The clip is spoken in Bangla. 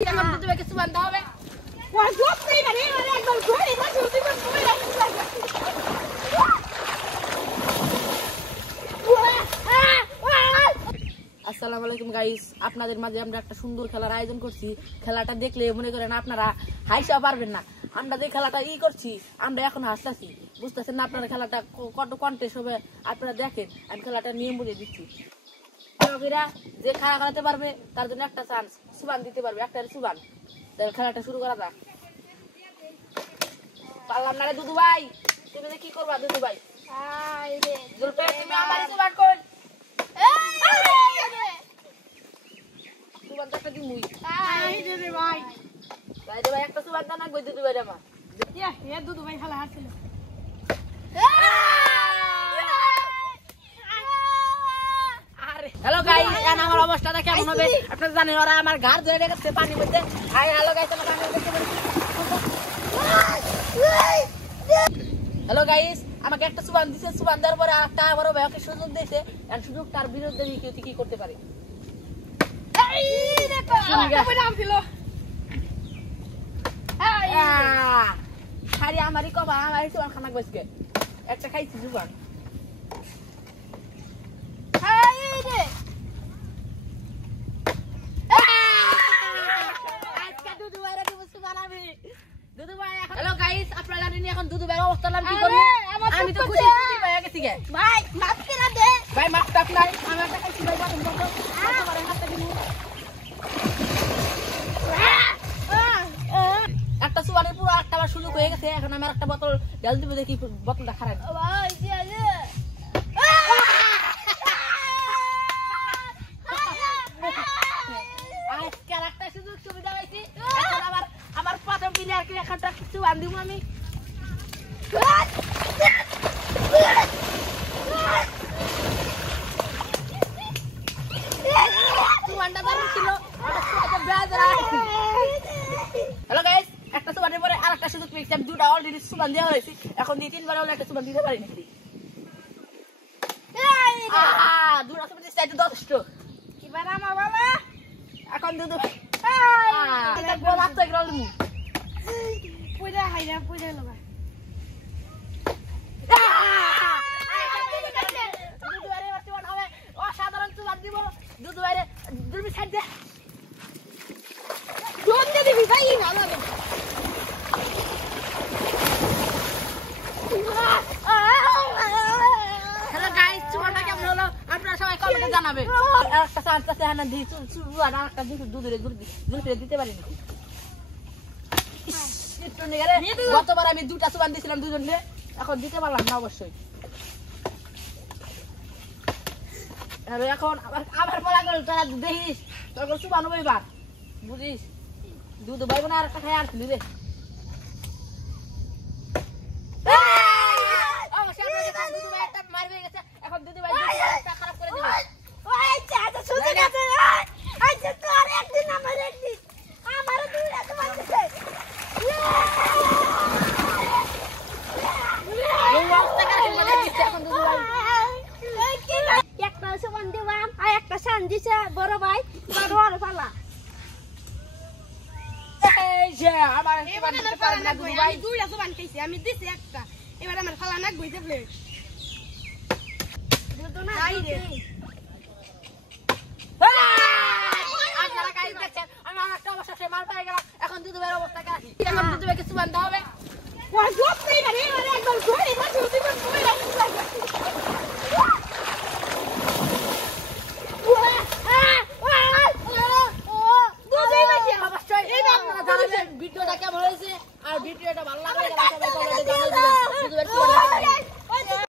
এখন দুধ ভাই কিছু বান্ধা হবে আসসালামু আলাইকুম গাইস, আপনাদের মাঝে আমরা একটা সুন্দর খেলার আয়োজন করছি। খেলাটা দেখলে মনে করেন আপনারা হাসা পারবেন না। আমরা যে খেলাটা করছি আমরা এখন হাসতেছি, বুঝতেছেন না আপনারা খেলাটা কত কন্টেস্ট হবে। আপনারা দেখেন, আমি খেলাটা নিয়ম বুঝিয়ে দিচ্ছি। যে খেলা খেলাতে পারবে তার জন্য একটা চান্স, সুবান দিতে পারবে, একটা সুবান। তাহলে খেলাটা শুরু করা যাক। পারলাম না রে দুদু ভাই, তুমি কি করবা দুদু ভাই? তুমি আমার সুবান কর একটা সুবান দানা গই দুদু ভাই আমার দুদু ভাই খেলা হারছিল। হ্যালো গাইস, এখন আমার অবস্থাটা কেমন হবে আপনারা জানেন। ওরা আমার ঘাড় ধরে রেখেছে পানির মধ্যে। Hi hello guys, hello guys, আমাকে একটা সুবান দিছে। সুবান দেওয়ার পরে একটা বড় ভাইকে সুযোগ দিয়েছে, আর সুযোগ তার বিরুদ্ধে কি করতে পারে। আমারই কবা আমারই সুবান খানা গেছে একটা খাইছি সুবান। হ্যালো গাইস, আপনারা জানেন এখন দুদু ভাইয়ের অবস্থা কি করব। আমি তো খুশি হয়ে গেছি গে ভাই, মাফ করে দে ভাই। মাফ টাপ নাই, আমি একটা খাইছি ভাই। বাথরুম করব আমার হাতটা দিমু একটা সুবানের পুরো একটা বার সুযোগ হয়ে গেছে। এখন আমার একটা বোতল জল দিব, দেখি বোতলটা খারাপ ভাই। আজকের একটা সুযোগ সুবিধা পাইছি। এখন আমার প্রথম প্লেয়ারকে একটা কিছু আনদিম আমি। হ্যালো গাইস, একটা সুবানের পরে আর একটা সুযোগ পেয়েছি। আমি দুটা অলরেডি সুবান দেওয়া হয়েছে, এখন দিয়ে তিনবার হলে একটা সুবান দিতে পারি নাকি। দুটা সুবান দিচ্ছে যথেষ্ট। এবার আমার বাবা এখন দুধ অসাধারণ সুবাদ দিব দুধ বাইরে দুর্বি সাইড দে দিবি ভাই। হ্যালো গাইস, সুবানটা কেমন হলো আপনারা সবাই কমেন্টে জানাবেন। একটা চান্স আছে, হ্যাঁ দিই একটা দুধ দিতে পারি না। গতবার আমি দুটা সুবান দিয়েছিলাম দুজন মিলে, এখন দিতে পারলাম না অবশ্যই। এখন আবার বলা গেল তোরা দেখিস তোর সুবান হবে এবার, বুঝিস দুধ ভাই বোন আর একটা খাই আসলি রে। এখন দুধ ভাই খারাপ করে দিবে। একটা সুবান দিলাম আর একটা সান দিছে বড় ভাই ফালা। আমি দিছি একটা, এবার আমার ফালা নাক বইতে প্লেট। আপনারা গাইস দেখছেন আমার একটা অবস্থা মার পাই গেল। এখন দুধ ভাইয়ের অবস্থা কি আছে? এখন দুধ ভাইকে সুবান দেওয়া হবে। ভিডিওটা কেমন হয়েছে আর ভিডিওটা ভালো লাগলে